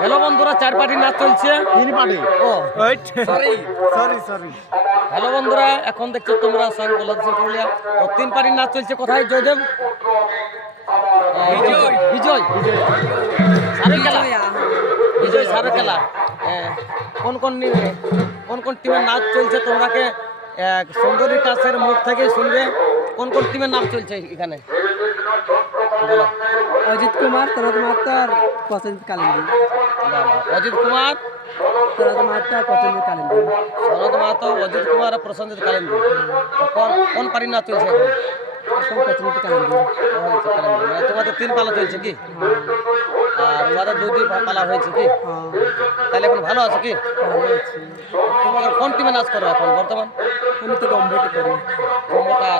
Hello বন্ধুরা, 4 party নাচ চলছে। 3 পার্টি। ও সরি। হ্যালো বন্ধুরা, এখন দেখছো তোমরা সঙ্গ পুরুলিয়া। তো 3 পার্টি নাচ চলছে। কোথায় জয়দেব? বিজয় সারের খেলা। বিজয় সারের খেলা। কোন কোন টিমের নাচ চলছে তোমরাকে সুন্দরী কাছের মুখ থেকে শুনবে। কোন কোন টিমের নাচ চলছে এখানে বলো। অজিত কুমার, তরত মাত্র, পছন্দ কালিন্দী। অজিত কুমার, তরত মাত্র, পছন্দ কালিন্দী। শরৎ মাহাতো, অজিত কুমার আর প্রসেনজিৎ কালিন্দী। কোন পার্টির নাচ চলছে এখন? এখন পছন্দ কালিন্দী। মানে তোমাদের 3 পালা চলছে কি? আর ওদের 2 পালা হয়েছে কি? তাহলে এখন ভালো আছে কি? তোমাদের কোন টিমে নাচ করো এখন বর্তমান? আমি তো গম্ভীর করি। তোমরা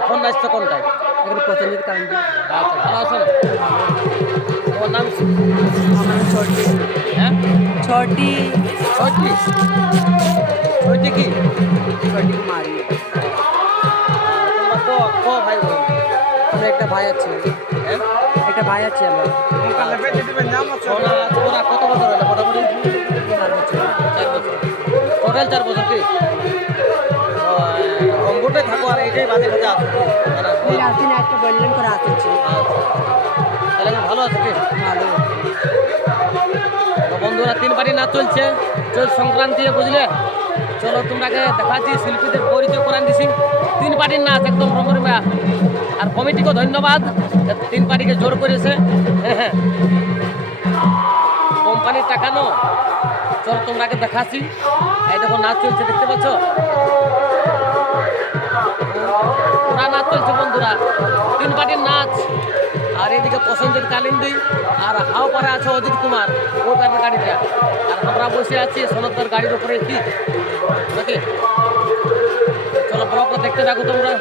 এখন নাচছো কোনটায়? এখন পছন্দ কালিন্দী। আচ্ছা, ভালো আছো না? তোমার নাম আমার ছটি। হ্যাঁ, ছটি। ছয়টি। ছয়টি কি? ছটি কুমারী। তোমরা ভাই বোন? আমার একটা ভাই আছে। হ্যাঁ, একটা ভাই আছে আমার। তোমরা কত বছর হলো মোটামুটি? 4 বছর। 4 বছর। টোটাল 4 বছর কি? কম্পিউটারে থাকো আর এইটাই বাজে কথা আছে। এই রাস্তায় একটা বললেন করে আসছে। তাহলে এখন ভালো আছে কি? ভালো। তো বন্ধুরা 3 পার্টি নাচ চলছে। চল সংক্রান্তি, বুঝলে? চলো তোমরাকে দেখাচ্ছি, শিল্পীদের পরিচয় করান দিছি। 3 পার্টির নাচ একদম রমরমা। আর কমিটিকে ধন্যবাদ, 3 পার্টিকে জোর করেছে। হ্যাঁ, কোম্পানির টাকা নো। চলো তোমরাকে দেখাচ্ছি। এই দেখো নাচ চলছে, দেখতে পাচ্ছ? ওরা নাচ চলছে বন্ধুরা, 3 পার্টির নাচ। আর এদিকে প্রসেনজিৎ কালিন্দী আর হাওপাড়ে আছে অজিত কুমার, ওই পাড়ের গাড়িটা। আর আমরা বসে আছি সনদার গাড়ির উপরে কি নাকি। চলো ব্লগটা দেখতে থাকো তোমরা।